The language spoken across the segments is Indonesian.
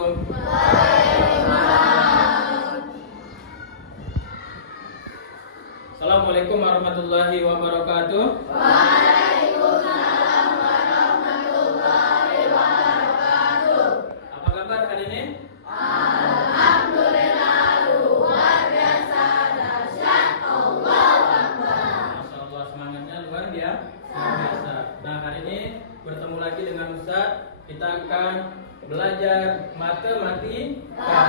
Assalamualaikum warahmatullahi wabarakatuh. Apa kabar hari ini? Masya Allah, semangatnya luar biasa. Nah, hari ini bertemu lagi dengan Ustadz. Kita akan belajar matematika.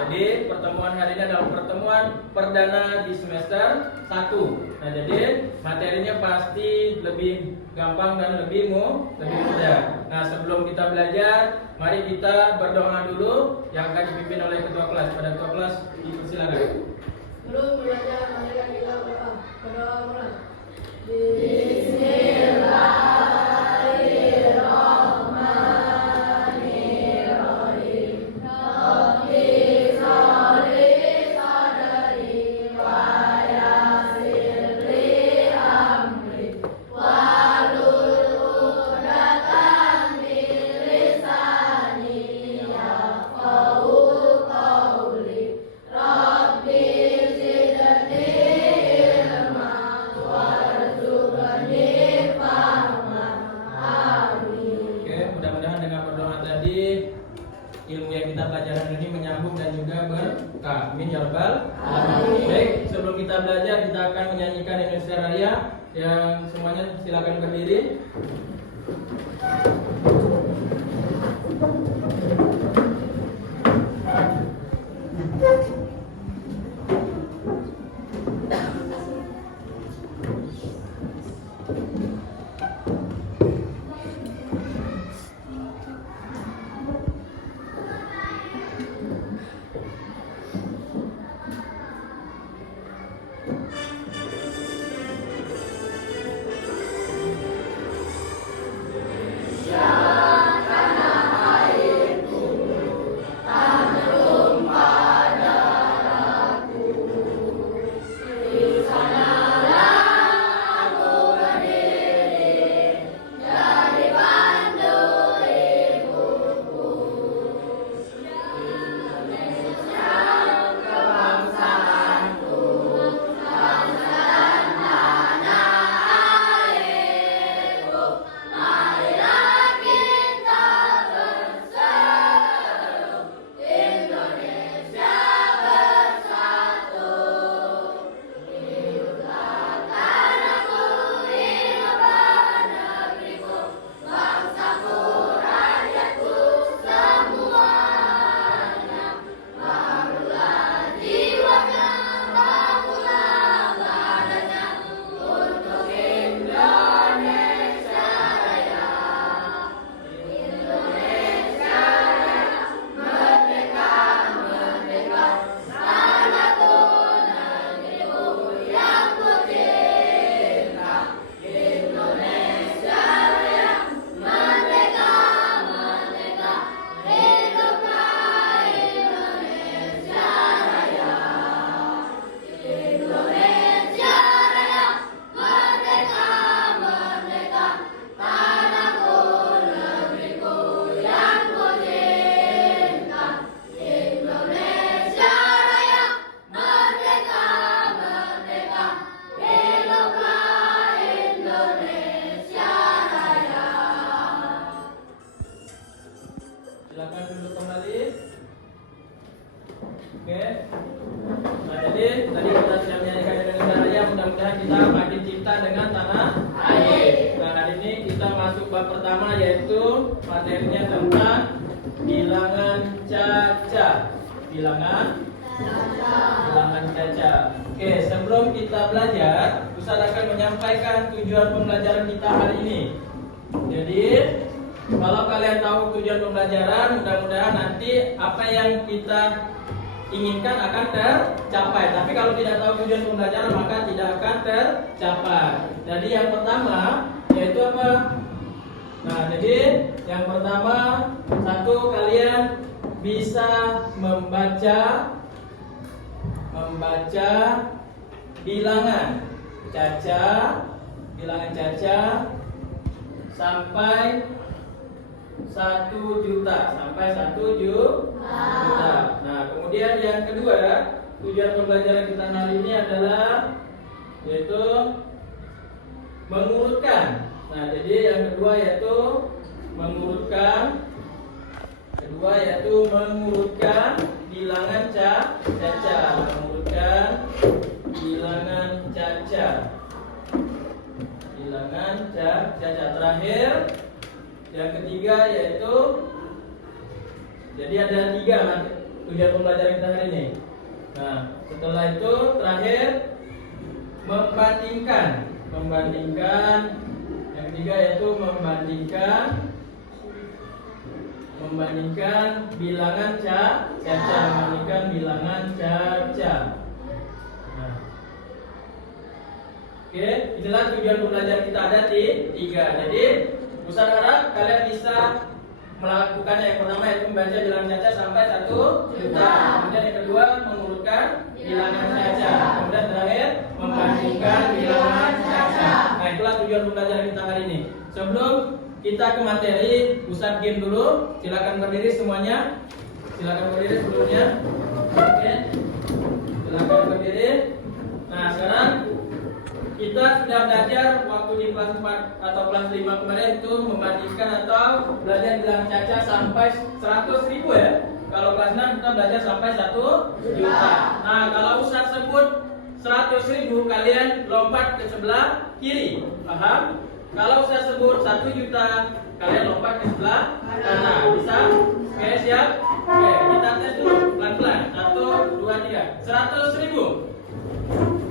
Jadi pertemuan hari ini adalah pertemuan perdana di semester 1. Nah, jadi materinya pasti lebih gampang dan lebih mudah. Nah, sebelum kita belajar, mari kita berdoa dulu yang akan dipimpin oleh ketua kelas. Pada ketua kelas dipersilakan. Sebelum belajar, mari kita berdoa. Berdoa mulai. Ilmu yang kita pelajari ini menyambung dan juga berkah. Amin ya rabbal alamin. Baik, sebelum kita belajar kita akan menyanyikan Indonesia Raya. Yang semuanya silakan berdiri. Silakan duduk kembali. Oke. Nah, jadi tadi kita sudah menyanyikan Indonesia Raya. Mudah-mudahan kita makin cinta dengan tanah air. Nah, hari ini kita masuk bab pertama, yaitu materinya tentang bilangan caca. Bilangan caca. Oke, sebelum kita belajar, Ustaz akan menyampaikan tujuan pembelajaran kita hari ini. Jadi kalau kalian tahu tujuan pembelajaran, mudah-mudahan nanti apa yang kita inginkan akan tercapai. Tapi kalau tidak tahu tujuan pembelajaran, maka tidak akan tercapai. Jadi yang pertama yaitu apa? Nah, jadi yang pertama, satu, kalian bisa membaca bilangan caca sampai 1 juta sampai 1 juta. Nah, kemudian yang kedua, tujuan pembelajaran kita hari ini adalah yaitu mengurutkan. Nah, jadi yang kedua yaitu mengurutkan. Kedua yaitu mengurutkan bilangan caca. Mengurutkan bilangan caca. Bilangan caca. Terakhir yang ketiga yaitu, jadi ada 3 tujuan pembelajaran kita hari ini. Nah, setelah itu terakhir membandingkan. Yang ketiga yaitu membandingkan bilangan caca. Membandingkan bilangan caca. Nah, oke, inilah tujuan pembelajaran kita, ada 3. Jadi Ustaz harap kalian bisa melakukannya. Yang pertama yaitu membaca bilangan caca sampai 1 juta. Kemudian yang kedua mengurutkan bilangan caca. Kemudian terakhir membandingkan bilangan caca. Nah, itulah tujuan pembelajaran kita hari ini. Sebelum kita ke materi, Ustaz game dulu. Silakan berdiri semuanya. Silakan berdiri sebelumnya. Oke. Silakan berdiri. Nah, sekarang kita sudah belajar waktu di kelas 4 atau kelas 5 kemarin itu membandingkan atau belajar bilangan caca sampai 100.000 ya. Kalau kelas 6 kita belajar sampai 1 juta. Nah, kalau Ustaz sebut 100.000, kalian lompat ke sebelah kiri. Paham? Kalau Ustaz sebut 1 juta, kalian lompat ke sebelah kanan. Bisa? Oke, siap? Oke, kita tes dulu pelan-pelan. 1, 2, 3. 100.000.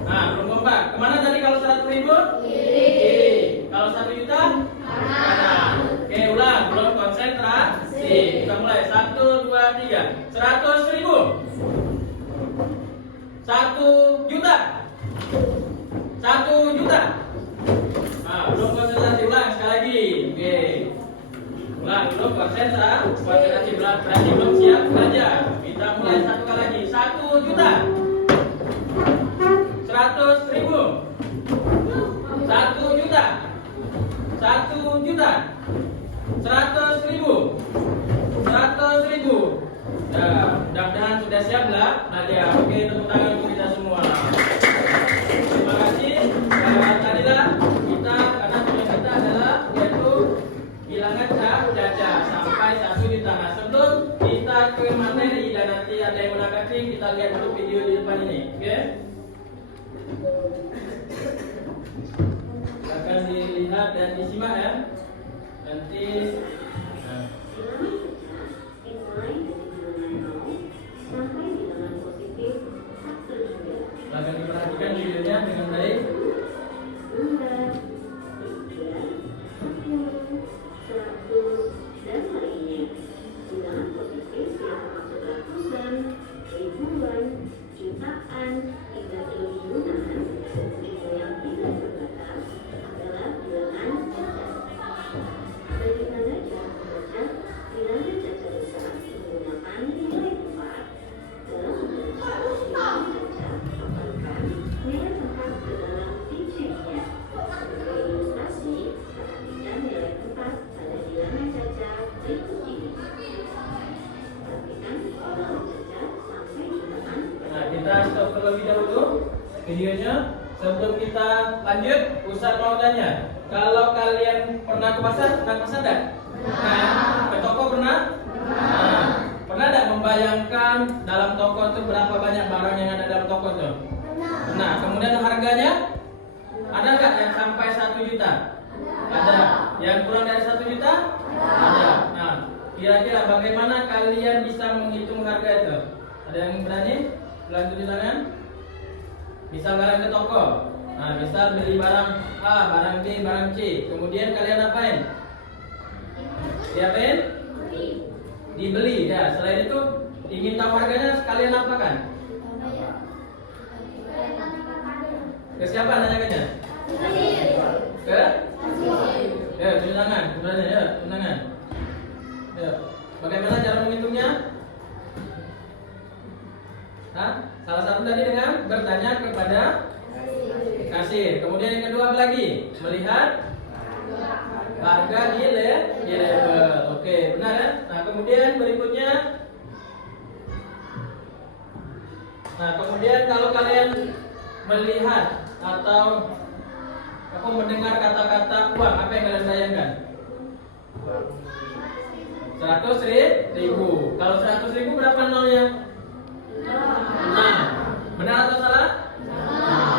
Nah, belum kompak. Kemana tadi kalau 100.000? Kiri. Kalau 1 juta? Kanan. Oke, ulang. Belum konsentrasi. Kita mulai. 1, 2, 3. 100.000. 1 juta. 1 juta. Nah, belum konsentrasi. Ulang sekali lagi. Oke. Ulang. Belum konsentrasi. Berarti belum siap belajar. Kita mulai 1 kali lagi. 1 juta. 100.000. 1 juta. 1 juta. 100.000. 100.000. Nah, mudah-mudahan sudah siap lah belajar. Oke, tepuk tangan untuk kita semua. Terima kasih. Tadilah kita, karena tujuan kita adalah yaitu bilangan caca sampai 1 juta. Nah, sebelum kita ke materi dan nanti ada yang menanggapi, kita lihat dulu video di depan ini. Oke? Akan dilihat dan disimak ya. Nanti akan diperhatikan videonya dengan baik. Dan lainnya. Bilangan positif yang masuk ratusan, ribuan, jutaan, hingga triliunan. Jumlah yang tidak terbatas adalah bilangan caca. Bagaimana cara membaca bilangan caca besar menggunakan nilai 4 dalam membaca bilangan caca? Paparkan nilai 4 ke dalam fiturnya. Sebagai ilustrasi, perhatikan nilai 4 pada bilangan caca berikut ini. Perhatikan bilangan caca sampai jutaan. Nah, kita stop terlebih dahulu videonya. Sebelum kita lanjut, Ustaz mau tanya, kalau kalian pernah ke pasar enggak? Nah, ke toko pernah? Nah, pernah enggak membayangkan dalam toko itu berapa banyak barang yang ada dalam toko itu? Nah, kemudian harganya? Ada enggak yang sampai 1 juta? Ada. Yang kurang dari 1 juta? Ada. Nah, kira-kira bagaimana kalian bisa menghitung harga itu? Ada yang berani? Bulan tunjuk tangan. Misal kalian ke toko, nah misal beli barang A, barang B, barang C, kemudian kalian apain? Diapain? Dibeli. Ya, selain itu ingin tahu harganya, kalian apakan? Ke siapa nanyakannya? Ke? Ya, tunjuk tangan, berani ya, tunjuk tangan. Ya, bagaimana cara menghitungnya? Hah? Salah satu tadi dengan bertanya kepada kasir. Kemudian yang kedua apa lagi? Melihat harga di label. Oke. kemudian berikutnya. Nah, kemudian kalau kalian melihat atau mendengar kata-kata uang, apa yang kalian bayangkan? 100.000. Kalau 100.000 berapa nolnya? 6. Benar atau salah?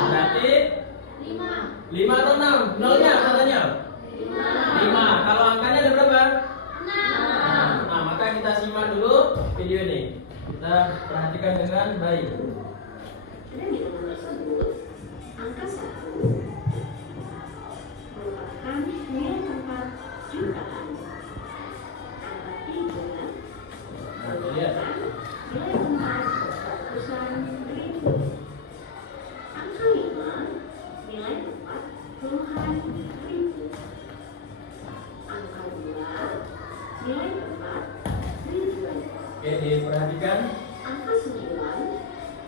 Berarti 5 atau 6? Nolnya katanya? 5. Kalau angkanya ada berapa? 6. Nah, maka kita simak dulu video ini. Kita perhatikan dengan baik. Dan di nomor tersebut, angka 1 merupakan nilai tempat jutaan. Angka 3 merupakan nilai tempat ratusan ribu. Angka 5 nilai tempat puluhan ribu. Angka 2 nilai tempat ribuan. Oke, diperhatikan. Angka 9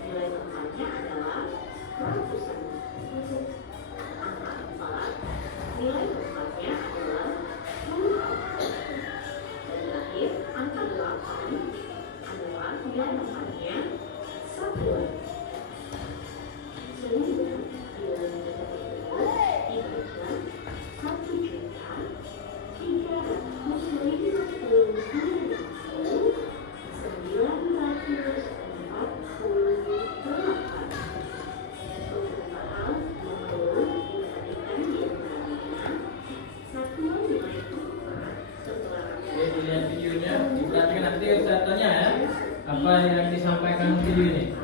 nilai tempatnya adalah ratusan. Angka 4 nilai tempatnya adalah puluhan. Dan terakhir angka 8 adalah nilai tempatnya satuan. Sehingga bila nilai tersebut dibaca 1.948. Oke, dilihat videonya, diperhatikan nanti saya tanya ya, apa yang disampaikan video ini.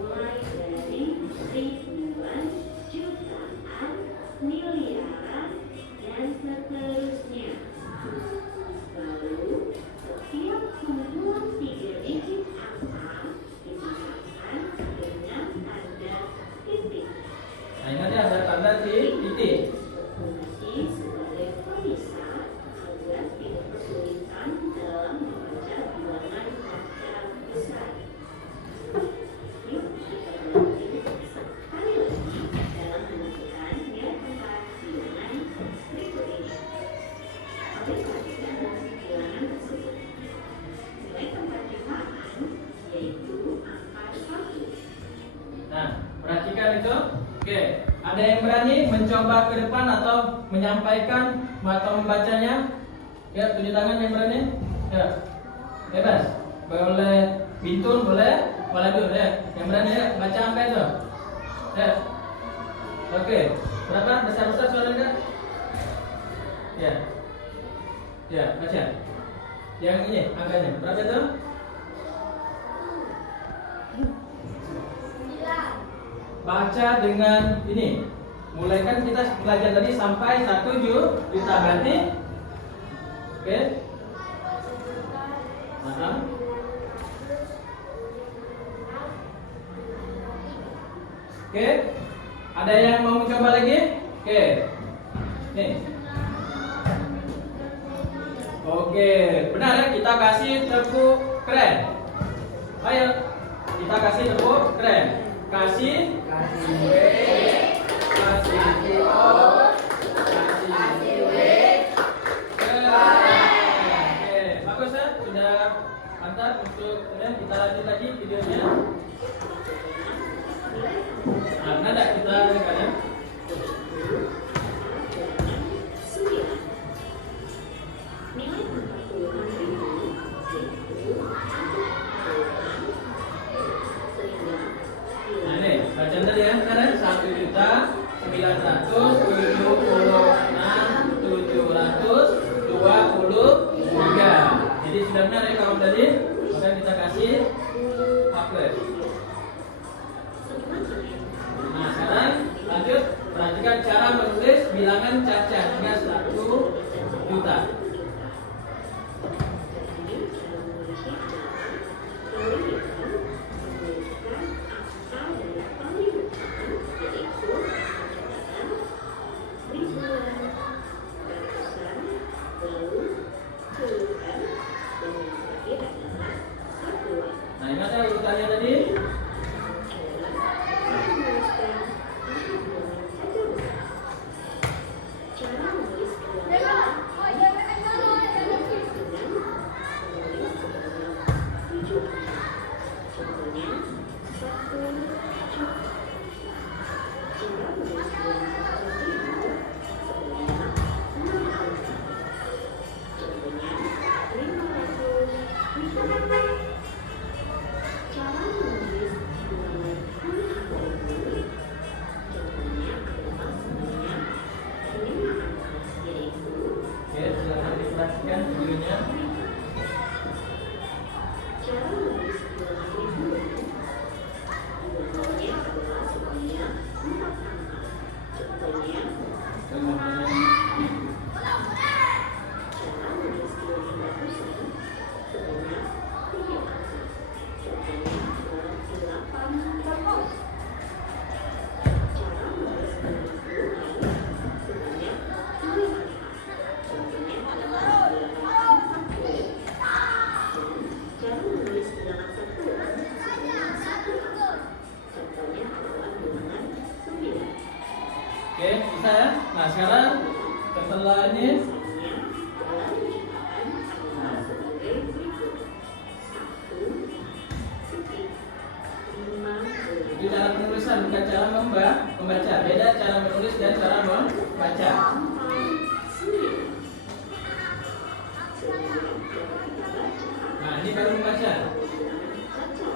Mulai dari ribuan, jutaan, miliaran, dan seterusnya. Lalu, setiap kumpulan 3 digit angka dipisahkan dengan tanda titik. Nah, ingat ya, ada tanda titik. Berfungsi sebagai pemisah agar tidak kesulitan dalam membaca bilangan angka besar. Yuk kita belajar sekali lagi dalam menentukan nilai tempat bilangan berikut ini. Kalian perhatikan bilangan tersebut. Nilai tempat jutaan yaitu angka 1. Nah, perhatikan itu. Oke, ada yang berani mencoba ke depan atau menyampaikan atau membacanya? Ya, tunjuk tangan yang berani. Ya, bebas. Boleh bintun, boleh waladun ya. Yang berani ya, baca angka itu. Ya. Oke, berapa? Besar-besar suaranya? Ya. Ya, baca. Yang ini angkanya berapa itu? Baca dengan ini. Mulai kan kita belajar tadi sampai 1 juta berarti. Oke. Oke. Ada yang mau mencoba lagi? Oke. Nih. Oke, benar ya, kita kasih tepuk keren. Ayo, kita kasih tepuk keren. Kasih W, kasih O, kasih W, keren. Oke, bagus ya, sudah mantap. Untuk kemudian kita lanjut lagi videonya. Nah, benar tidak kita lihat ya? Nilai tempat puluhan ribu yaitu Nah ini, bacaan tadi ya, sekarang 1.726.723. Jadi sudah benar ya kalau tadi, maka kita kasih hapus. Nah sekarang lanjut, perhatikan cara menulis bilangan cacat hingga 1 juta. Nah ingat ya urutannya tadi. Cara menulis bilangan videonya. Cara menulis bilangan ribuan. Bilangannya adalah sebanyak 4 angka. Contohnya, cara menulis bilangan ratusan sebanyak 3 angka. Contohnya adalah 800. Cara menulis bilangan puluhan sebanyak 2 angka. Contohnya adalah bilangan 40. Dan cara menulis bilangan satuan sebanyak 1 angka. Contohnya adalah bilangan 9. Oke, bisa ya. Nah, sekarang setelah ini Misalnya, dalam jutaan adalah sebagai berikut. 1, titik, 5, itu cara penulisan, bukan cara membaca. Beda cara menulis dan cara membaca. 9. Sebelum dapat kita baca, Nah, ini baru membaca. bilangan baca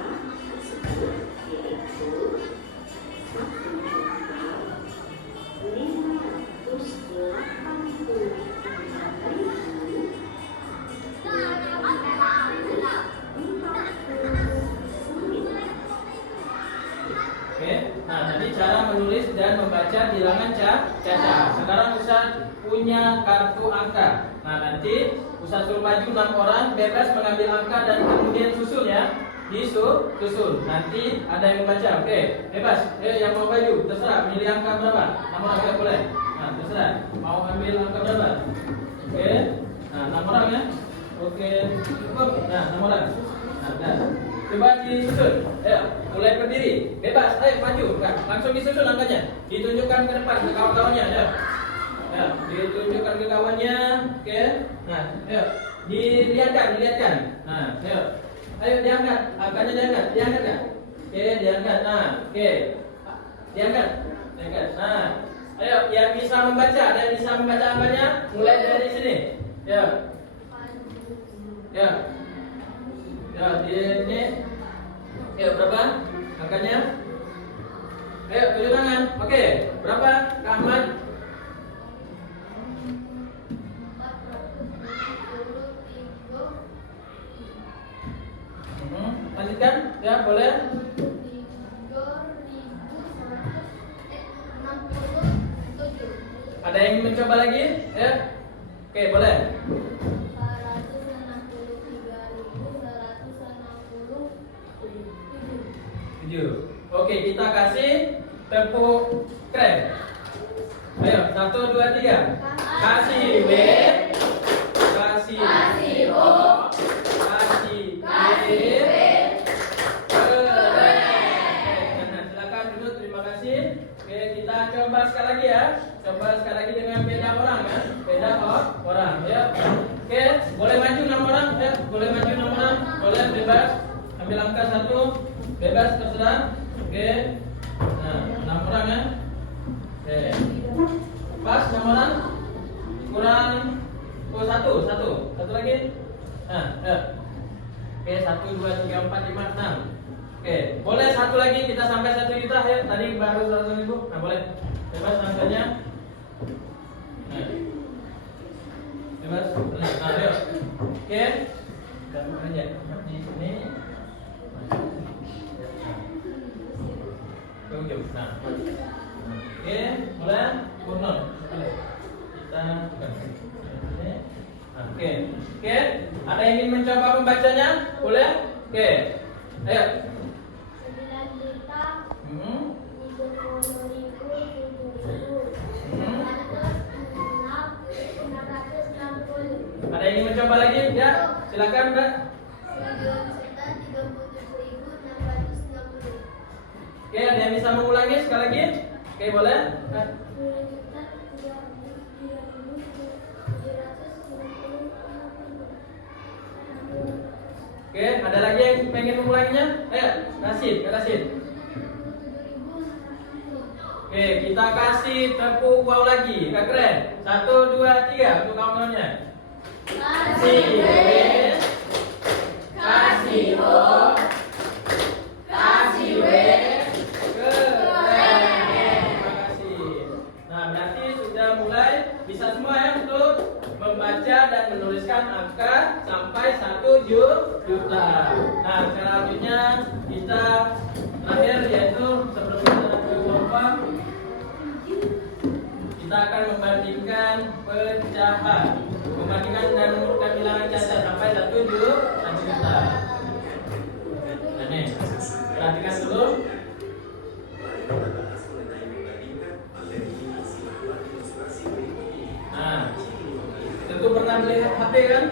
tersebut yaitu 1.586.449. Oke, nah tadi cara menulis dan membaca bilangan caca. Sekarang Ustaz punya kartu angka. Nah nanti Ustaz suruh maju 6 orang, bebas mengambil angka dan kemudian susun ya. Disusun. Nanti ada yang membaca. Oke, bebas. Yang mau maju terserah. Milih angka berapa? 6 orang ya boleh. Nah terserah. Mau ambil angka berapa? Oke. Nah 6 orang ya. Oke, cukup. Nah 6 orang. Nah, dah. Coba disusun. Ayo, mulai berdiri. Bebas. Ayo maju. Nah, langsung disusun angkanya. Ditunjukkan ke depan ke kawan-kawannya. Ya. Ya, ditunjukkan ke kawannya. Oke. Nah, ayo. Dilihatkan. Nah, ayo. Ayo diangkat. Angkanya diangkat kan? Oke, diangkat. Nah, oke. Diangkat. Nah, ayo yang bisa membaca, ada yang bisa membaca angkanya mulai dari sini. Ya. Ya. Ya, ini berapa angkanya? Ayo, tunjuk tangan. Oke, berapa? Kak Ahmad? 443. Lanjutkan, ya boleh. 3.667. Ada yang ingin mencoba lagi? Ya. Oke, boleh. 7. Oke, kita kasih tepuk keren. Ayo, 1, 2, 3. Kasih W, kasih O, kasih B. Keren. Nah, silakan duduk. Terima kasih. Oke, kita coba sekali lagi ya. Coba sekali lagi dengan beda orang ya. Beda orang. Ya. Oke, boleh maju 6 orang. Ya, boleh maju 6 orang. Boleh bebas. Ambil angka 1. Bebas terserah. Oke. Nah, 6 orang ya. Oke. Pas 6 orang. Kurang satu lagi. Nah, ya. Oke, 1 2 3 4 5 6. Oke, boleh satu lagi kita sampai 1 juta ya. Tadi baru 100.000. Nah, boleh. Bebas angkanya. Nah. Bebas. Nah, ayo. Oke. Dan aja di sini. Ujung. Nah, oke, boleh kurnon. Kita bukan ini. Oke, ada yang ingin mencoba membacanya? Boleh? Oke, ayo. 9.660. Ada yang ingin mencoba lagi? Ya, silakan, Mbak. 9.660. Oke, ada yang bisa mengulangi sekali lagi? Oke, boleh? Oke, ada lagi yang pengen mengulanginya? Ayo, kasih. Oke, kita kasih tepuk wow lagi. Kak keren. 1, 2, 3 untuk kawan-kawannya. Kasih W, kasih O, kasih W. Keren. Terima kasih. Nah, berarti sudah mulai bisa semua ya untuk membaca dan menulis tuliskan angka sampai 1 juta. Nah, selanjutnya kita terakhir yaitu seperti kelompok, kita akan membandingkan pecahan, membandingkan dan menurunkan bilangan cacat sampai 1 juta. Nah, nih, perhatikan dulu. Nah, tentu pernah beli HP kan?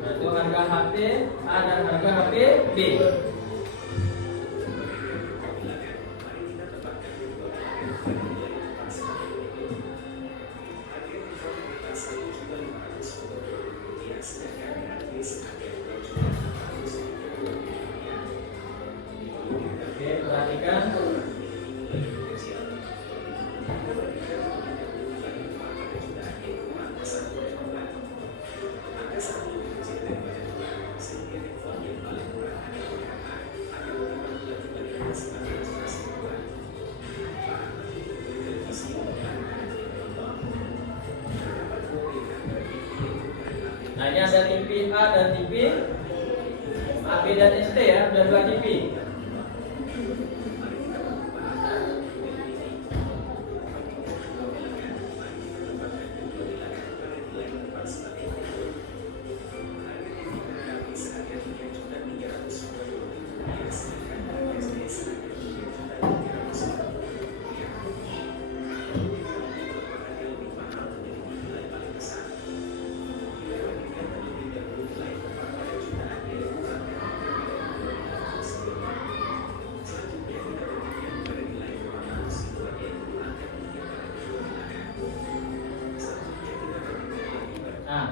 Nah, itu harga HP A dan harga HP B. Oke, perhatikan. Nah, ini ada TV A dan TV AB dan ST ya, ada 2 TV.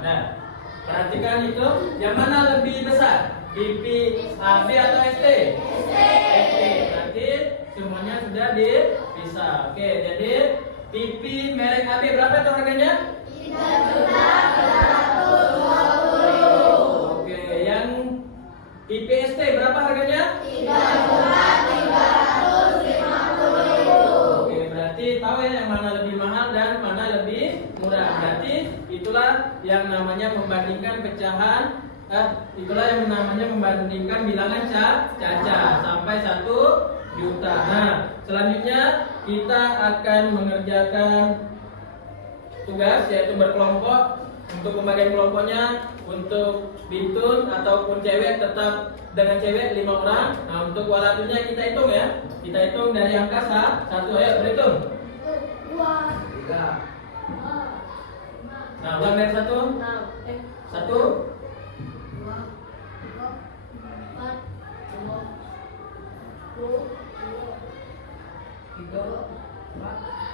Nah, perhatikan itu, yang mana lebih besar? TV AB atau ST? ST. Berarti semuanya sudah dipisah. Oke, jadi TV merek AB berapa itu harganya? 3.120.000. Oke, yang TV ST berapa harganya? 3.350.000. Oke, berarti tahu ya yang mana lebih mahal dan mana lebih murah. Berarti itulah yang namanya membandingkan pecahan. Itulah yang namanya membandingkan bilangan cacat sampai 1 juta. Nah, selanjutnya kita akan mengerjakan tugas yaitu berkelompok. Untuk pembagian kelompoknya, untuk bintun ataupun cewek tetap dengan cewek 5 orang. Nah, untuk walatunya kita hitung ya. Kita hitung dari angka 1. Ayo berhitung. 3. Nah, ulang dari 1. 1.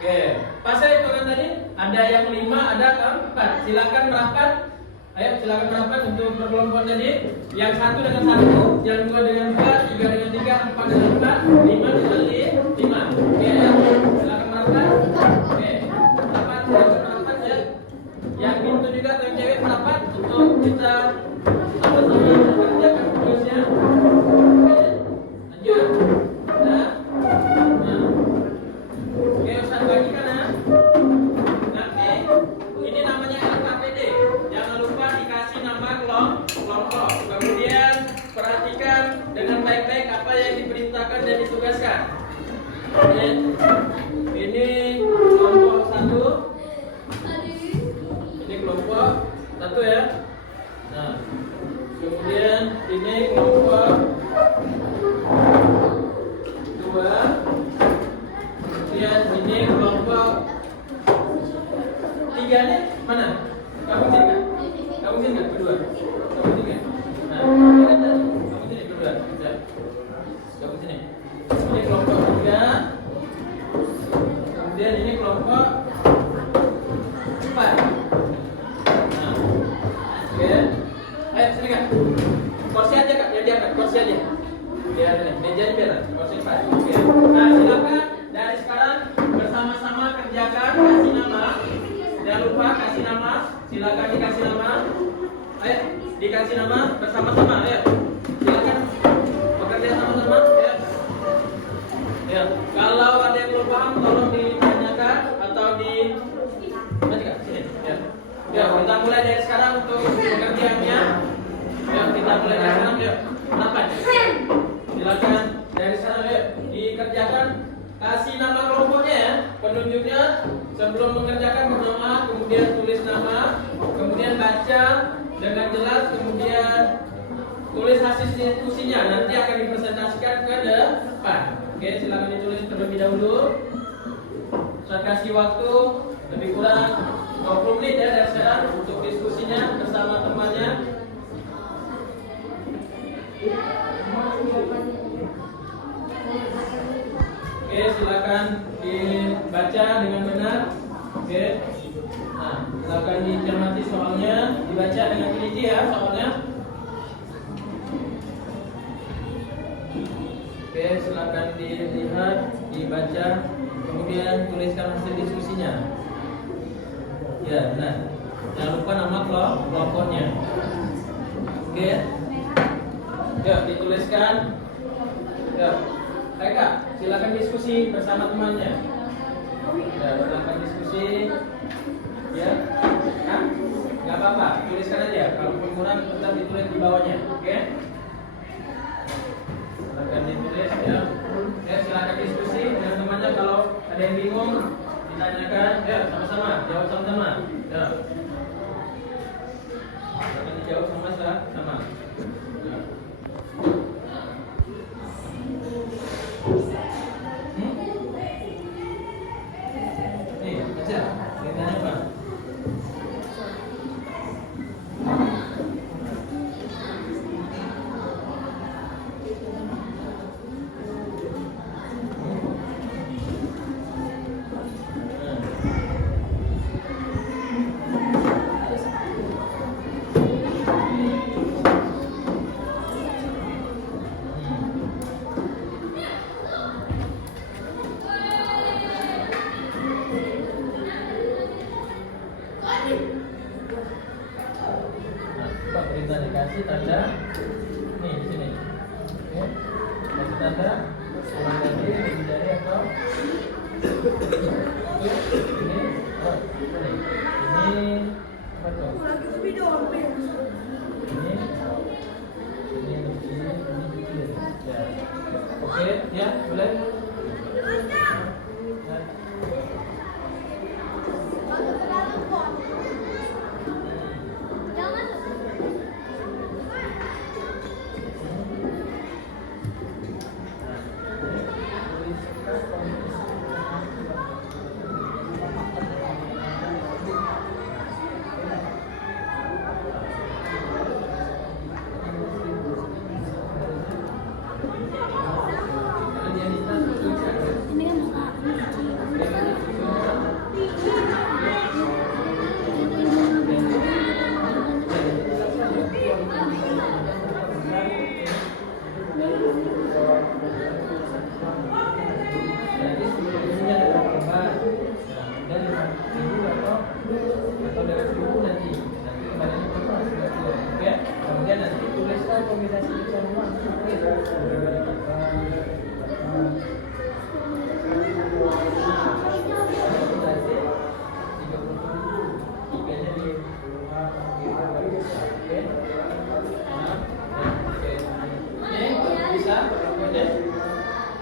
Oke, pas saya hitungan tadi ada yang 5, ada 4. Silakan merapat. Ayo silakan merapat untuk berkelompok tadi. Yang 1 dengan 1, yang 2 dengan 2, 3 dengan 3, 4 dengan 4, 5 dengan 5. Oke, ayo silakan merapat. Oke, merapat, silakan merapat ya. Yang pintu juga yang cewek merapat untuk kita sama-sama mengerjakan tugasnya. Oke, lanjut. Nah. Oke, Ustaz bagikan ya. Nanti ini namanya LKPD. Jangan lupa dikasih nama kelompok. Kemudian perhatikan dengan baik-baik apa yang diperintahkan dan ditugaskan. Oke. Ini kelompok 1. Ini kelompok 1 ya. Nah, kemudian ini kelompok 2. Kemudian ini kelompok 3 nih mana? Kamu sini nggak? Kamu sini nggak berdua? Kamu sini nggak? Nah, kamu sini berdua. Ya. Kamu sini. Ini kelompok 3. Kemudian ini kelompok 4. Nah, oke. Ayo sini kak. Kursi aja kak, biar diangkat. Kursi aja. Biar nih, mejanya biar. Kursi 4. Oke. Nah, silakan. Dari sekarang bersama-sama kerjakan, kasih nama. Jangan lupa kasih nama. Silakan dikasih nama. Ayo dikasih nama bersama-sama. Ayo silakan bekerja sama-sama. Ya. Ya. Kalau ada yang belum Ya, kita mulai dari sekarang untuk pengertiannya. Ya, kita mulai dari sekarang. Yuk, kenapa? Silakan dari sekarang yuk dikerjakan. Kasih nama kelompoknya ya. Penunjuknya sebelum mengerjakan bernama, kemudian tulis nama, kemudian baca dengan jelas, kemudian tulis hasil diskusinya. Nanti akan dipresentasikan ke depan. Oke, silakan ditulis terlebih dahulu. Saya kasih waktu lebih kurang 20 menit ya dari sekarang untuk diskusinya bersama temannya. Oke, silakan dibaca dengan benar. Oke. Nah, silakan dicermati soalnya, dibaca dengan teliti ya soalnya. Oke, silakan dilihat, dibaca, kemudian tuliskan hasil diskusinya. Ya, benar. Jangan lupa nama kelompoknya. Oke. Ya, dituliskan. Ya. Kak, silakan diskusi bersama temannya. Ya, silakan diskusi. Ya, kan? Gak apa-apa, tuliskan aja. Kalau kurang tetap ditulis di bawahnya. Oke? Silakan ditulis ya. Ya, silakan diskusi dengan temannya. Kalau ada yang bingung, ditanyakan. Ya, sama-sama, jawab sama-sama. Ya. Silakan dijawab sama-sama. Ya. Nih, baca. Ditanya apa? Nah, perintah dikasih tanda nih di sini. Oke. Kasih tanda kurang dari, lebih dari atau ini. Oh, ini apa tuh? Ini lebih. Ya. Oke, ya, boleh.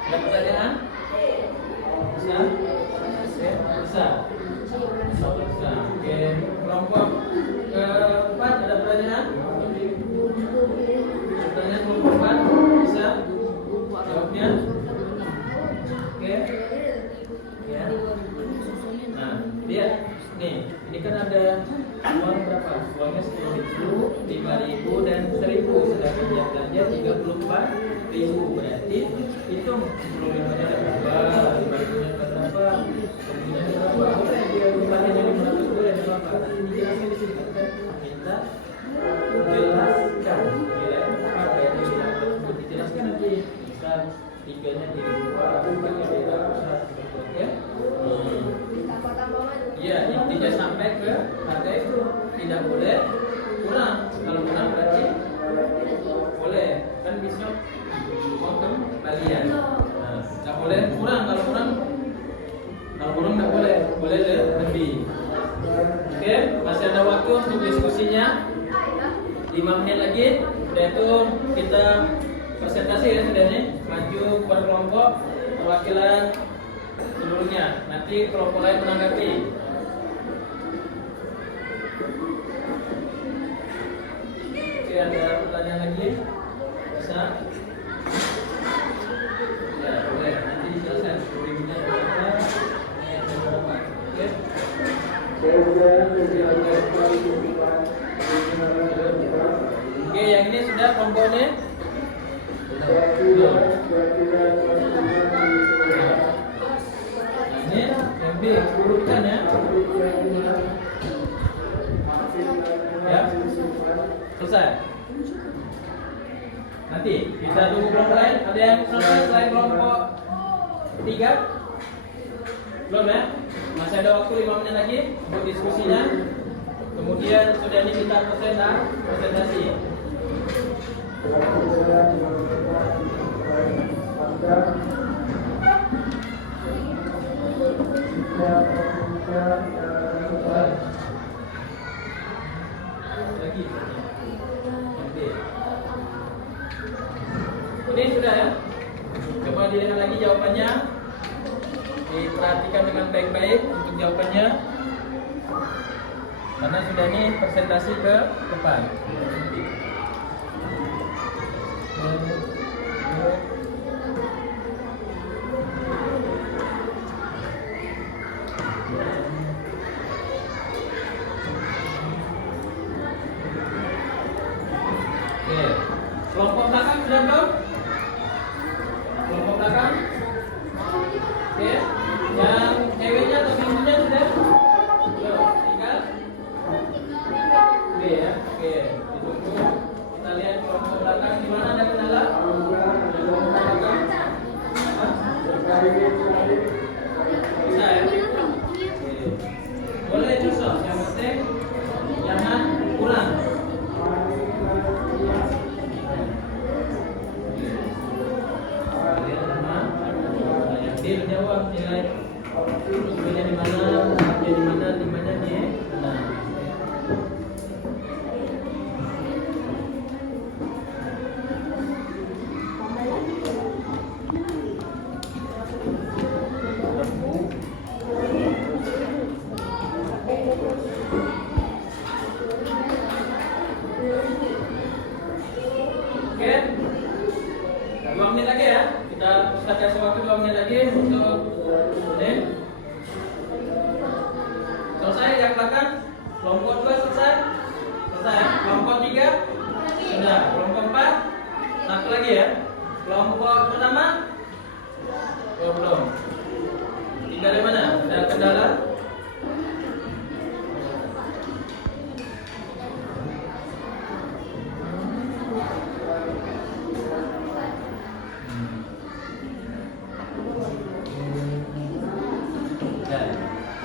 Ada pertanyaan? Bisa? Bisa? Bisa. Oke, kelompok keempat ada pertanyaan? Pertanyaan kelompok keempat bisa? Jawabnya? Oke. Ya. Nah, lihat nih, ini kan ada uang berapa? Uangnya 10.000, 5.000 dan 1.000. Sedangkan yang belanja 34.000. Berarti hitung 10.000-nya ada berapa, 5.000-nya ada berapa, 1.000-nya ada berapa. Boleh dia lupakan jadi 500 boleh ada berapa. Nanti dijelaskan di sini. Minta jelaskan. Apa yang dijelaskan nanti misal 3-nya dirubah, 4-nya dirubah. Oke? Iya, intinya sampai ke harga itu tidak boleh kurang. Kalau kurang berarti boleh kan bisa uang kembalian. Nah, nggak boleh kurang. Kalau kurang nggak boleh, boleh lebih. Oke, masih ada waktu diskusinya 5 menit lagi. Udah itu kita presentasi ya sudah nih, maju per kelompok perwakilan seluruhnya. Nanti kelompok lain menanggapi. Oke, ada pertanyaan lagi? Bisa? Ya, boleh. Nanti dijelaskan berikutnya berapa. Oke. Oke, yang ini sudah kelompoknya. Belum. Ini yang B, urutkan ya. Ya, selesai. Nanti kita tunggu kelompok lain. Ada yang selesai selain kelompok 3? Belum ya? Masih ada waktu 5 menit lagi untuk diskusinya. Kemudian sudah ini kita presentasi. Lagi. Ini sudah ya. Coba dilihat lagi jawabannya. Diperhatikan dengan baik-baik untuk jawabannya. Karena sudah ini presentasi ke depan. Oke. Kelompok belakang sudah belum? Kelompok belakang? Oke. Yang ceweknya atau minggunya sudah? Belum. Tinggal? Oke ya. Oke. Ditunggu. Kita lihat kelompok belakang di mana ada kendala? Kelompok belakang. Hah? Bisa ya? Oke. Boleh nyusul. Yang penting jangan ulang. Dia jawab nilai sebenarnya di mana, jadi mana, di mana nih? Nah, oke, 2 menit lagi ya. Kita kasih waktu 2 menit lagi untuk ini. Selesai yang belakang. Kelompok 2 selesai. Selesai ya. Kelompok 3 sudah. Kelompok 4 satu lagi ya. Kelompok pertama belum. Tinggal di mana? Ada kendala?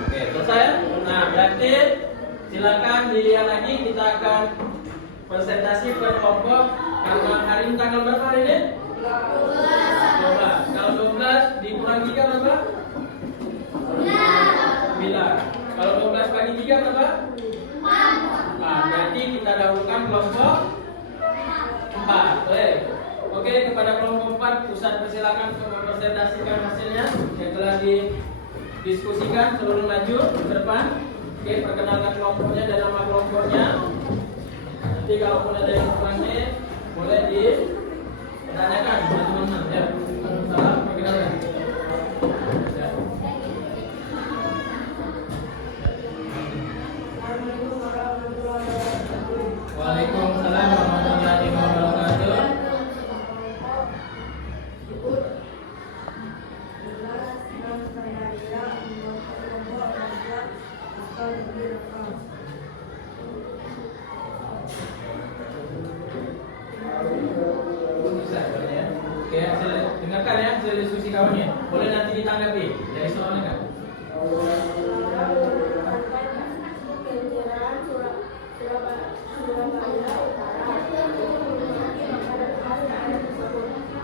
Oke, selesai. Nah, berarti silakan dilihat lagi. Kita akan presentasi per kelompok. Karena hari ini tanggal berapa hari ini? 12. Kalau 12 dikurang 3 berapa? 9. Kalau 12 bagi 3 berapa? 4. Berarti kita dahulukan kelompok 4. Baik. Oke, kepada kelompok 4 Ustaz persilakan untuk mempresentasikan hasilnya yang telah didiskusikan. Seluruh maju ke depan. Oke, perkenalkan kelompoknya dan nama kelompoknya. Nanti kalau pun ada yang kurangnya boleh ditanyakan teman-teman ya. Salam, perkenalkan. Ya. Waalaikumsalam warahmatullahi wabarakatuh. Oke, dengarkan ya hasil diskusi kawannya. Boleh nanti ditanggapi dari soalnya kan?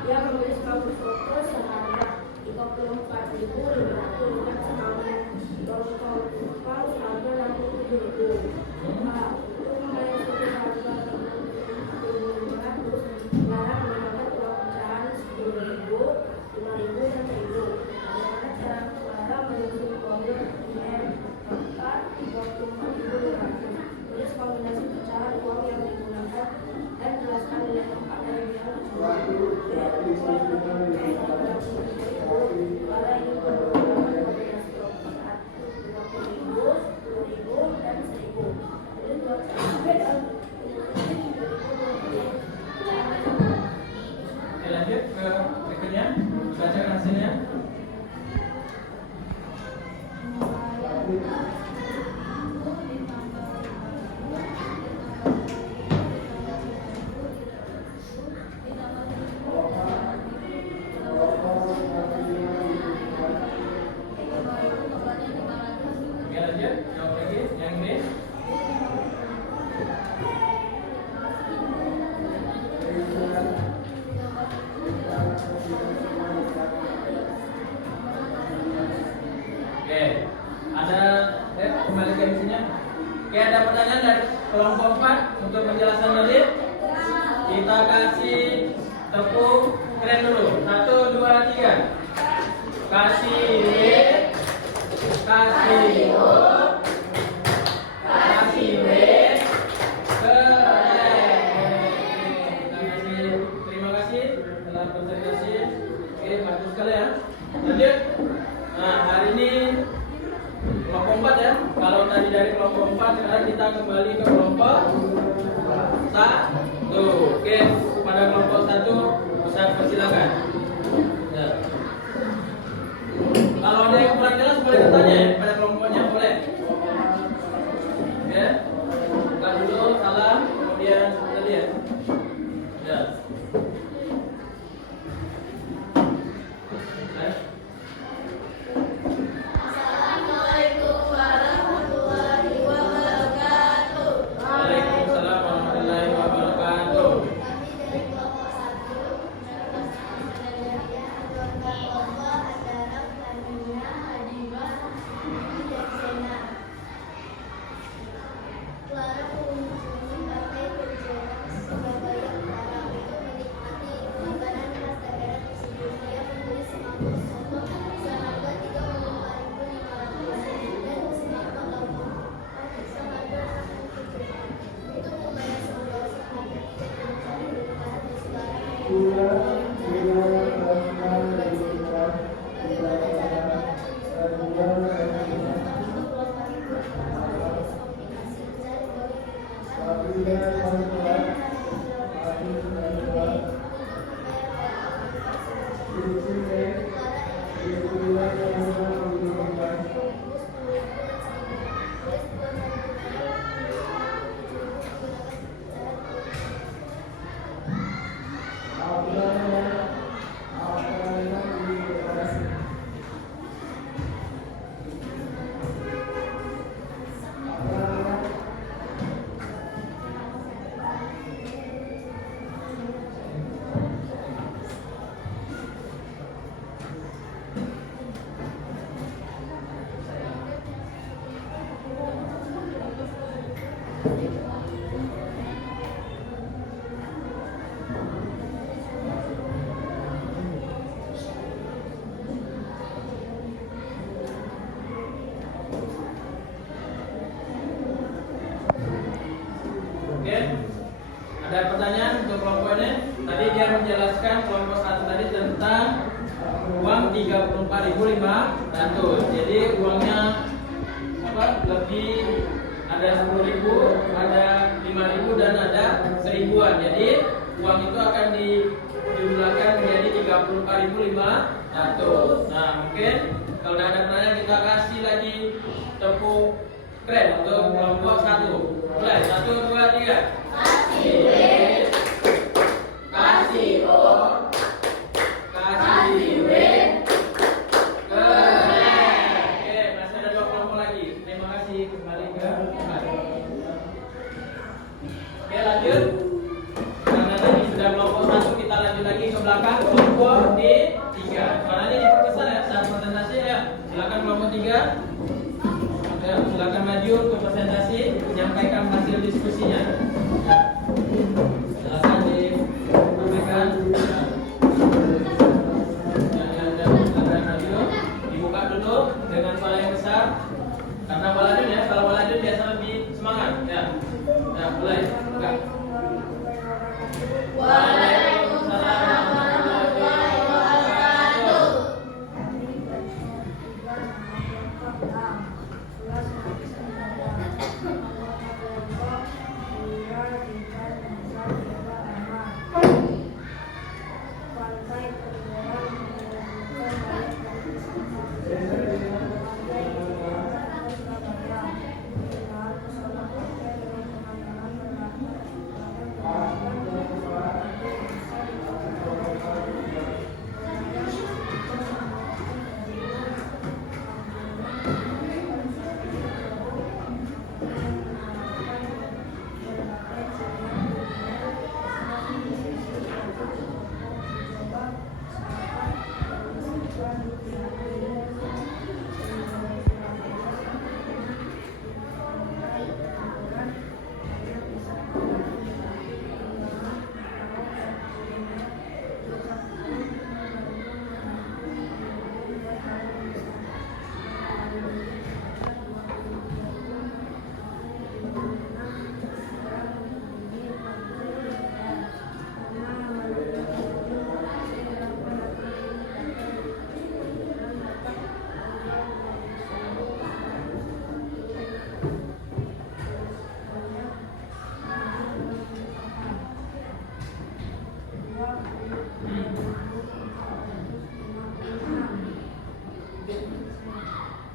Yang menulis kamus foto seharga 34.500 dengan sekali seharga 67.000. Tulis kombinasi pecahan uang yang digunakan dan jelaskan nilai tempat dari bilangan tersebut. Para ini menggunakan kombinasi kelompok 50.000, 10.000, dan 1.000. Jadi buat beda. Oke, lanjut ke berikutnya. Baca hasilnya. Oke, lanjut. Jawab lagi. Yang ini. Oke, ada kembali ke isinya. Oke, ada pertanyaan dari kelompok 4 untuk penjelasan tadi. Kita kasih tepuk keren dulu. 1, 2, 3. Kasih W, kasih O, kasih W, keren. Kita kasih terima kasih telah presentasi. Oke, bagus sekali ya. Lanjut. Nah, hari ini kelompok 4 ya. Kalau tadi dari kelompok 4, sekarang kita kembali ke kelompok 1. Oke, pada kelompok 1 Ustaz persilakan. Ya. Kalau ada yang kurang jelas boleh bertanya ya pada kelompoknya, boleh. Ya. Buka dulu, salam, kemudian tadi ya. Ya. Assalamualaikum warahmatullahi wabarakatuh. Waalaikumsalam warahmatullahi wabarakatuh. Kami dari kelompok 1 kelompok adalah Fania, Hadimah, Didi, dan Zainab. Clara mengunjungi Pantai Perjuangan Surabaya. Clara itu menikmati makanan khas daerah tersebut. Dia membeli semangkuk soto seharga Rp35.500 dan semangkuk lontong seharga Rp6.000. Untuk membayar semua seharga Rp3.000 dan sekarang bagaimana cara Oke, ada pertanyaan untuk kelompok ini. Tadi dia menjelaskan kelompok 1 tadi tentang uang 34.500. Jadi uangnya apa? Lebih ada 10.000, ada 5.000 dan ada 1.000-an. Jadi uang itu akan dijumlahkan menjadi 34.500. Nah, mungkin kalau ada pertanyaan kita kasih lagi tepuk keren untuk kelompok 1. Mulai 1, 2, 3. Kasih W, kasih O, kasih W, keren. Oke, masih ada 2 kelompok lagi. Terima kasih, kembali ke tempat. Oke, lanjut. Karena tadi sudah kelompok 1, kita lanjut lagi ke belakang kelompok D3. Soalnya ini diperkesan ya saat presentasi ya. Silakan kelompok 3. Ya, silakan maju ke presentasi, menyampaikan hasil diskusinya. Silakan disampaikan. Silakan maju, dibuka dulu dengan suara yang yang besar. Karena waladun ya, kalau waladun biasa lebih semangat ya. Ya, mulai. Buka. Waalaikumsalam warahmatullahi wabarakatuh.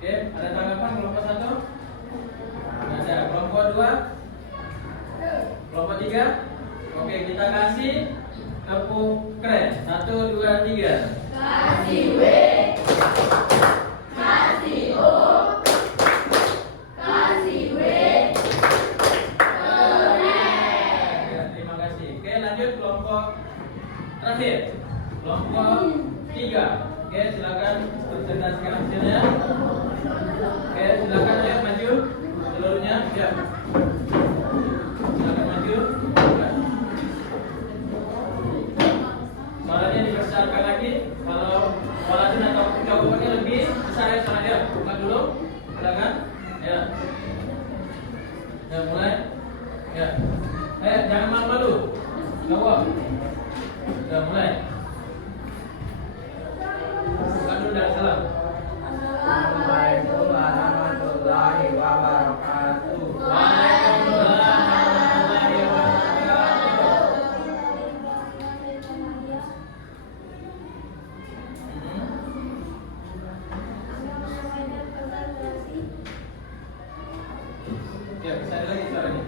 Oke, ada tanggapan kelompok 1? Ada. Kelompok 2? Kelompok 3? Oke, kita kasih tepuk keren. 1, 2, 3. Kasih W, kasih O, kasih W, keren. Ya, terima kasih. Oke, lanjut kelompok terakhir. Kelompok 3. Oke, silakan presentasikan hasilnya. Oke, silakan ya maju seluruhnya. Ya. Silakan maju. Ya. Suaranya dibesarkan lagi. Kalau waladun atau jawabannya lebih besar ya suaranya. Buka dulu. Silakan. Ya. Ya, mulai. Ya. Jangan malu-malu. Jawab. Ya, mulai. Bukan dulu dari salam. Assalamualaikum warahmatullahi wabarakatuh. Waalaikumsalam warahmatullahi wabarakatuh. Ya, bisa lagi suaranya.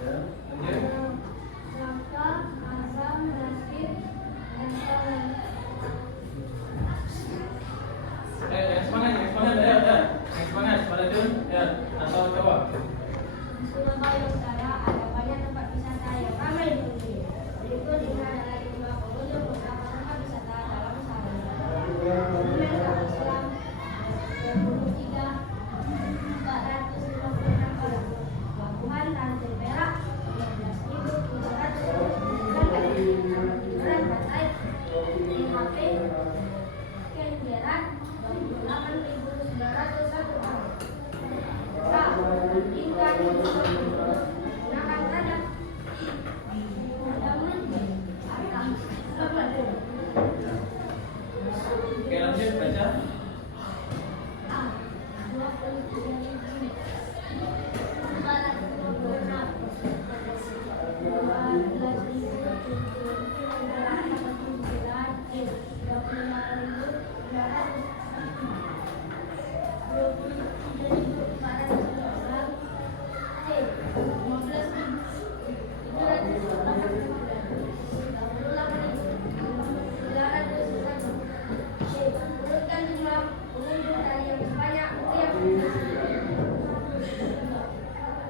Ya, lanjut. Yang semangat, ya. Yang semangat, waladun, ya. Atau coba. Surabaya Utara ada banyak tempat wisata yang ramai dikunjungi. Berikut ini adalah jumlah pengunjung beberapa tempat wisata dalam sehari. Monumen Kapal Selam 23.456 orang. Pelabuhan Tanjung Perak 13.309 Hiburan pantai IHP Kenjeran 28.901 orang. Tingkat gunakan saja. Oke, lanjut baca.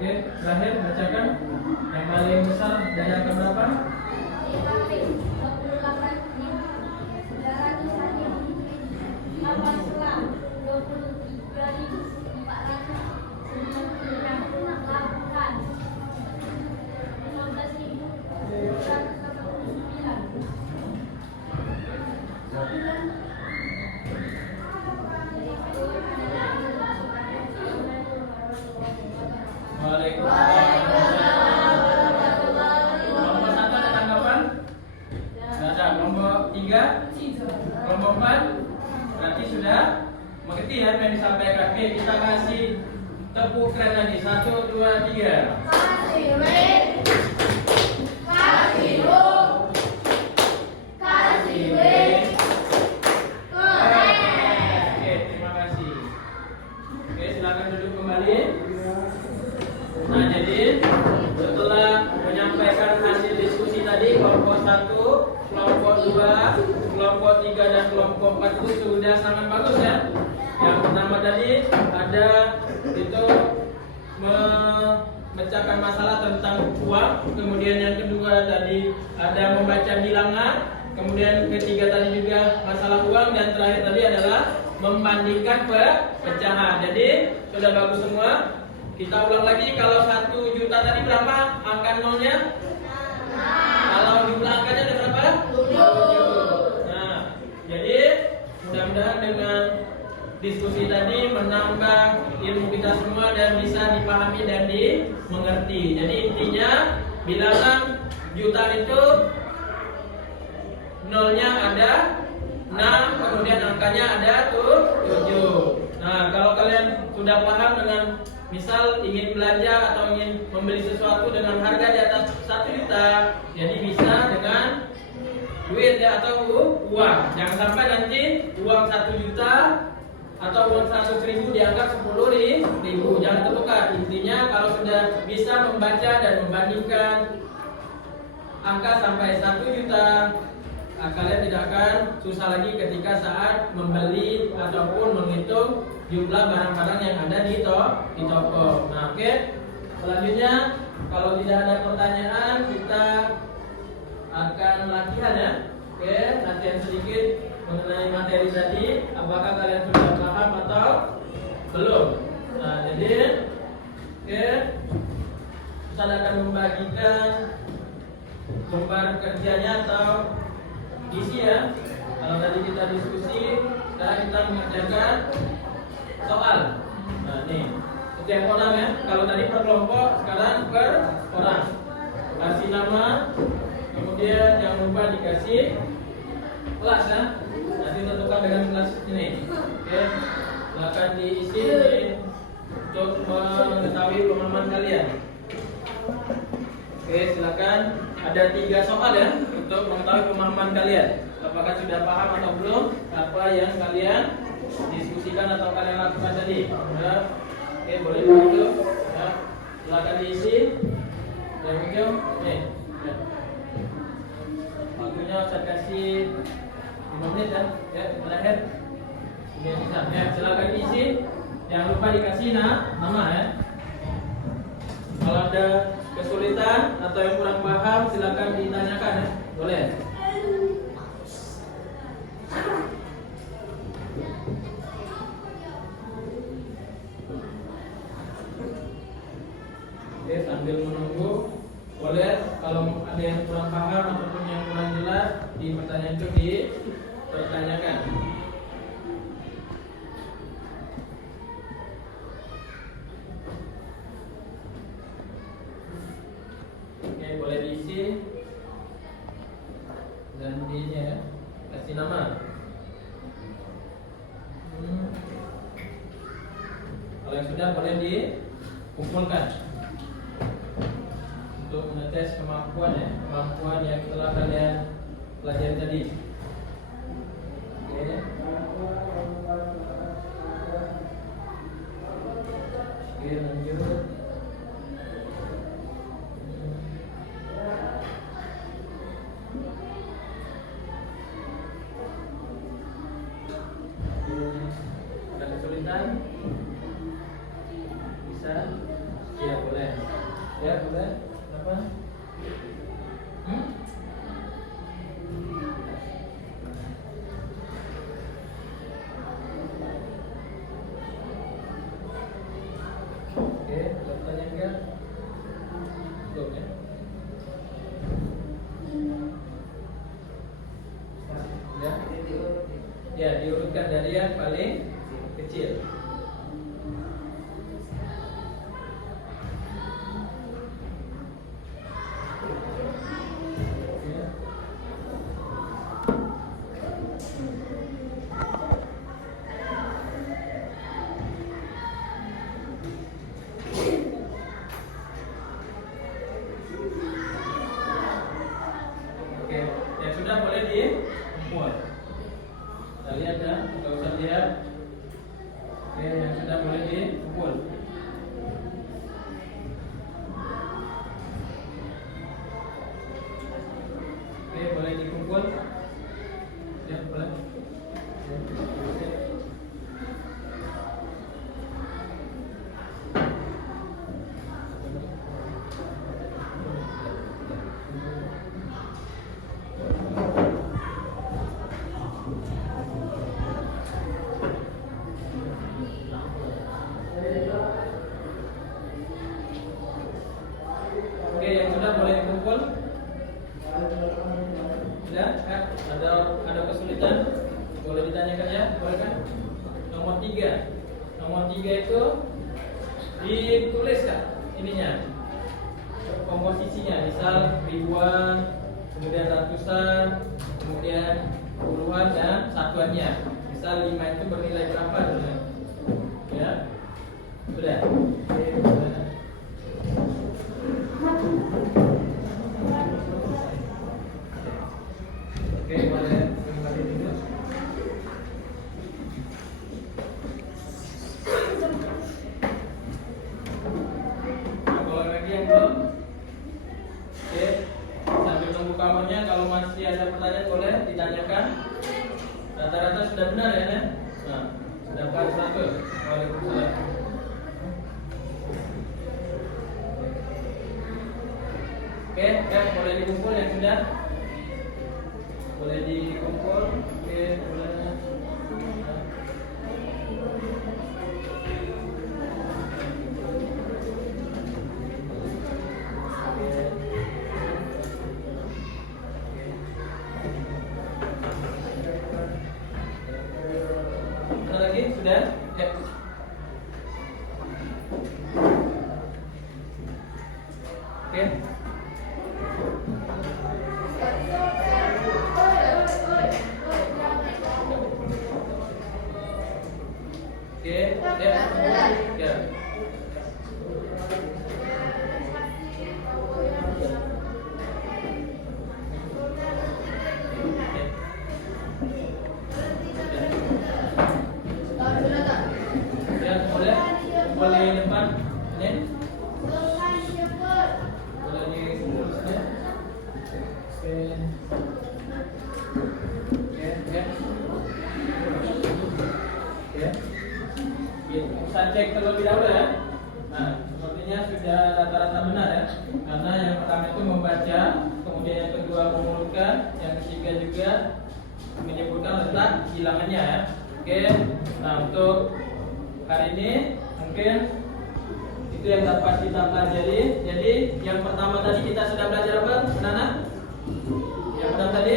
Oke, terakhir bacakan yang paling besar dari angka berapa? Kapal selam 23.409 Waalaikumsalam. Kelompok 1 ada tanggapan? Tidak ada. Kelompok 3? Kelompok 4? Berarti sudah mengerti ya apa yang disampaikan. Oke, kita kasih tepuk keren lagi. 1, 2, 3. Oke, terima kasih. Oke, silakan duduk kembali. Nah, jadi setelah menyampaikan hasil diskusi tadi, kelompok 1, kelompok 2, kelompok 3 dan kelompok 4 itu sudah sangat bagus ya. Yang pertama tadi ada itu memecahkan masalah tentang uang, kemudian yang kedua tadi ada membaca bilangan, kemudian ketiga tadi juga masalah uang, dan terakhir tadi adalah membandingkan pecahan. Jadi sudah bagus semua. Kita ulang lagi, kalau 1 juta tadi berapa angka nolnya? Kalau jumlah angkanya ada berapa? 7. Nah, jadi mudah-mudahan dengan diskusi tadi menambah ilmu kita semua dan bisa dipahami dan dimengerti. Jadi intinya bilangan jutaan itu nolnya ada 6, kemudian angkanya ada 7. Nah, kalau kalian sudah paham dengan misal ingin belanja atau ingin membeli sesuatu dengan harga di atas 1 juta, jadi bisa dengan duit ya, atau uang. Jangan sampai nanti uang 1 juta atau uang 100.000 dianggap 10.000. Jangan tertukar. Intinya kalau sudah bisa membaca dan membandingkan angka sampai 1 juta, kalian tidak akan susah lagi ketika saat membeli ataupun menghitung jumlah barang-barang yang ada di toko. Nah, oke. Selanjutnya, kalau tidak ada pertanyaan, kita akan latihan ya. Oke, latihan sedikit mengenai materi tadi. Apakah kalian sudah paham atau belum? Nah, jadi oke, kita akan membagikan lembar kerjanya atau isi ya. Kalau tadi kita diskusi, sekarang kita mengerjakan soal. Nah, nih setiap orang ya. Kalau tadi per kelompok, sekarang per orang. Kasih nama, kemudian jangan lupa dikasih kelas ya. Nanti tentukan dengan kelas ini. Oke, silakan diisi untuk mengetahui pemahaman kalian. Oke, silakan. Ada 3 soal ya untuk mengetahui pemahaman kalian. Apakah sudah paham atau belum apa yang kalian diskusikan atau kalian lakukan tadi? Ya. Oke, boleh dulu. Ya. Silakan diisi. Dan video, nih. Ya. Waktunya saya kasih 5 menit ya. Ya, terakhir. Ini bisa. Ya, silakan diisi. Jangan lupa dikasih nama ya. Kalau ada kesulitan atau yang kurang paham, silakan ditanyakan ya. Boleh. Oke, sambil menunggu, boleh kalau ada yang kurang paham ataupun yang kurang jelas di pertanyaan itu dipertanyakan. Oke, boleh diisi dan ya, kasih nama. Kalau yang sudah boleh dikumpulkan untuk mengetes kemampuan ya, kemampuan yang telah kalian pelajari tadi. Oke. Oke, lanjut. Ada kesulitan? Bisa? Iya, boleh. Ya, boleh. Kenapa? Oke, ada pertanyaan enggak? Belum ya? Ya? Ya, diurutkan dari yang paling kecil. Ditulis Kak ininya. Komposisinya misal ribuan, kemudian ratusan, kemudian puluhan dan satuannya. Misal 5 itu bernilai berapa dulu? Ya. Sudah. Oke, boleh kembali dulu. Nah, kalau lagi yang belum, oke, sambil tunggu kawannya, kalau masih ada pertanyaan boleh ditanyakan. Rata-rata sudah benar ya, Nen? Nah, dapat 100. Waalaikumsalam. Oke, boleh dikumpul yang sudah? Boleh dikumpul. Oke, boleh. Ada lagi? Sudah? Ya. Oke. Oke, ya. Ya, boleh. Boleh depan. Ini. Boleh ditulisnya. Oke. Oke, ya. Ya. Kita cek terlebih dahulu ya. Nah, sepertinya sudah rata-rata benar ya. Karena yang pertama itu membaca, kemudian yang kedua mengurutkan, yang ketiga juga menyebutkan letak bilangannya ya. Oke. Nah, untuk hari ini mungkin itu yang dapat kita pelajari. Jadi yang pertama tadi kita sudah belajar apa, Nana? Yang pertama tadi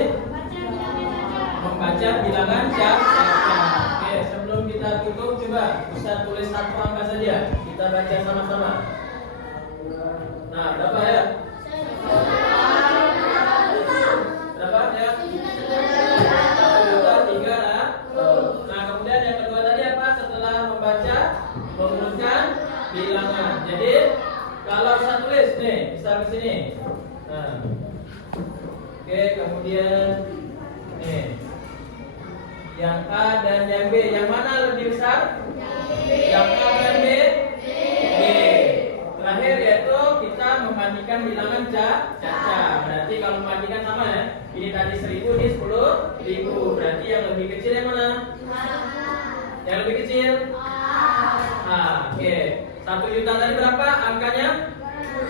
membaca bilangan caca. Oke, sebelum kita tutup coba Ustaz tulis satu angka saja. Kita baca sama-sama. Nah, berapa ya? Berapa ya? 1.300.000. Nah, kemudian yang kedua tadi apa? Setelah membaca, mengurutkan bilangan. Jadi kalau Ustaz tulis nih, bisa ke sini. Nah. Oke, kemudian nih. Yang A dan yang B, yang mana lebih besar? Yang A dan B? B. Terakhir yaitu kita membandingkan bilangan caca. Berarti kalau membandingkan sama ya. Ini tadi 1.000, ini 10.000. Berarti yang lebih kecil yang mana? Yang lebih kecil? A. Oke. 1 juta tadi berapa angkanya?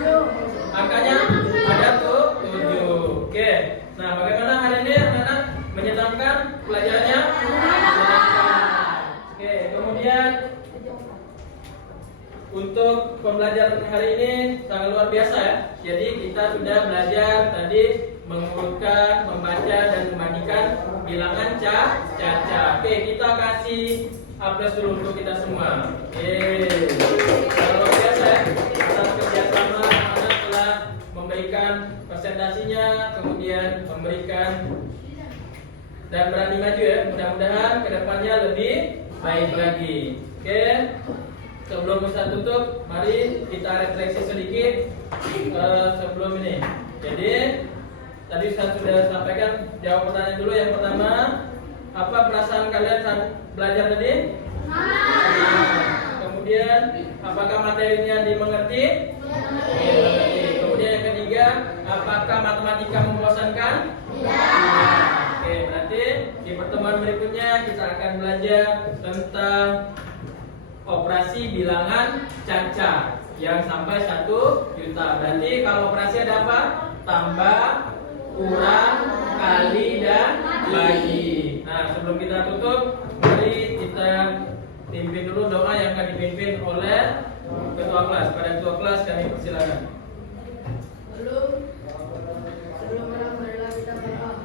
7. Angkanya ada tuh 7. Oke. Nah, bagaimana hari ini anak-anak menyenangkan pelajarannya? Oke, kemudian untuk pembelajaran hari ini sangat luar biasa ya. Jadi kita sudah belajar tadi mengurutkan, membaca dan membandingkan bilangan caca. Oke, kita kasih aplaus dulu untuk kita semua. Sangat luar biasa ya. Atas kerjasama anak telah memberikan presentasinya, kemudian memberikan dan berani maju ya. Mudah-mudahan kedepannya lebih baik lagi. Oke. Sebelum kita tutup, mari kita refleksi sedikit sebelum ini. Jadi tadi saya sudah sampaikan, jawab pertanyaan dulu. Yang pertama, apa perasaan kalian saat belajar tadi? Kemudian, apakah materinya dimengerti? Dimengerti. Kemudian yang ketiga, apakah matematika membosankan? Oke, berarti di pertemuan berikutnya kita akan belajar tentang operasi bilangan caca yang sampai 1 juta. Berarti kalau operasi ada apa? Tambah, kurang, kali, dan bagi. Nah, sebelum kita tutup, mari kita pimpin dulu doa yang akan dipimpin oleh ketua kelas. Pada ketua kelas kami persilakan. Sebelum marilah kita berdoa.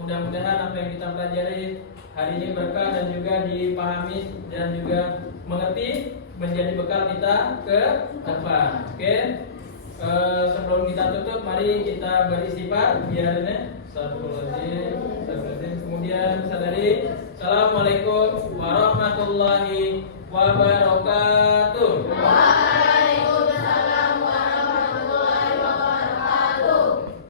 Mudah-mudahan apa yang kita pelajari hari ini berkah dan juga dipahami dan juga mengerti, menjadi bekal kita ke depan. Oke. Sebelum kita tutup, mari kita beristighfar biar ini. Astagfirullahaladzim. Kemudian sadari. Assalamualaikum warahmatullahi wabarakatuh.